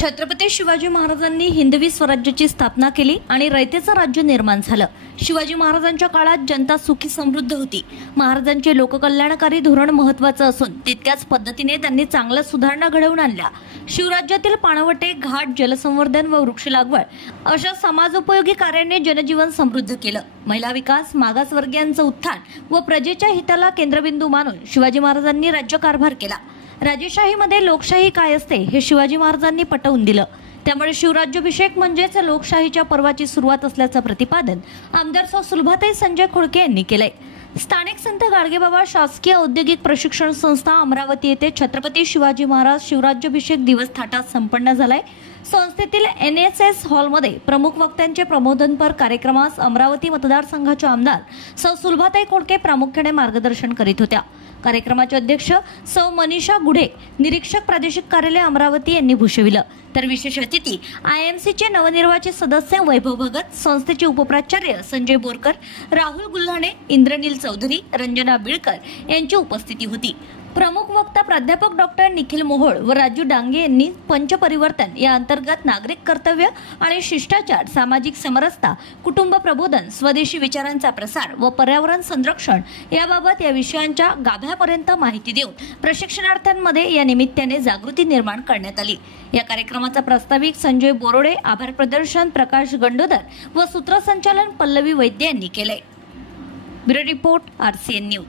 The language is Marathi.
छत्रपती शिवाजी महाराजांनी हिंदवी स्वराज्याची स्थापना केली आणि रयतेचं राज्य निर्माण झालं। शिवाजी महाराजांच्या काळात जनता सुखी समृद्ध होती। महाराजांचे लोककल्याणकारी धोरण महत्त्वाचं असून तितक्याच पद्धतीने त्यांनी चांगल्या सुधारणा घडवून आणल्या। शिवराज्यातील पाणवटे, घाट, जलसंवर्धन व वृक्ष लागवड अशा समाजोपयोगी कार्याने जनजीवन समृद्ध केलं। महिला विकास, मागासवर्गीयांचं उत्थान व प्रजेच्या हिताला केंद्रबिंदू मानून शिवाजी महाराजांनी राज्यकारभार केला। राजेशाहीमध्ये लोकशाही काय असते हे शिवाजी महाराजांनी पटवून दिलं। त्यामुळे शिवराज्याभिषेक म्हणजेच लोकशाहीच्या पर्वाची सुरुवात असल्याचं प्रतिपादन आमदार सुलभाताई संजय खोडके यांनी केलंय। स्थानिक संत गाडगेबाबा शासकीय औद्योगिक प्रशिक्षण संस्था अमरावती येथे छत्रपती शिवाजी महाराज शिवराज्याभिषेक दिवस थाटात संपन्न झालाय। संस्थेतील NSS हॉलमध्ये प्रमुख वक्त्यांचे प्रबोधनपर कार्यक्रमास अमरावती मतदारसंघाच्या आमदार सुलभाताई खोडके प्रामुख्याने मार्गदर्शन करीत होत्या। कार्यक्रमाचे अध्यक्ष सौ मनीषा गुढे, निरीक्षक प्रादेशिक कार्यालय अमरावती यांनी भूषविलं। तर विशेष अतिथी IMCचे नवनिर्वाचित सदस्य वैभव भगत, संस्थेचे उपप्राचार्य संजय बोरकर, राहुल गुल्हाणे, इंद्रनील चौधरी, रंजना बिळकर यांची उपस्थिती होती। प्रमुख वक्ता प्राध्यापक डॉक्टर निखिल मोहोळ व राजू डांगे यांनी पंचपरिवर्तन या अंतर्गत नागरिक कर्तव्य आणि शिष्टाचार, सामाजिक समरसता, कुटुंब प्रबोधन, स्वदेशी विचारांचा प्रसार व पर्यावरण संरक्षण याबाबत या विषयांच्या गाभ्यापर्यंत माहिती देऊन प्रशिक्षणार्थ्यांमध्ये या निमित्ताने जागृती निर्माण करण्यात आली। या कार्यक्रमाचा प्रास्ताविक संजय बोरोडे, आभार प्रदर्शन प्रकाश गंडोदर व सूत्रसंचालन पल्लवी वैद्य यांनी केले। Bureau report RCN news.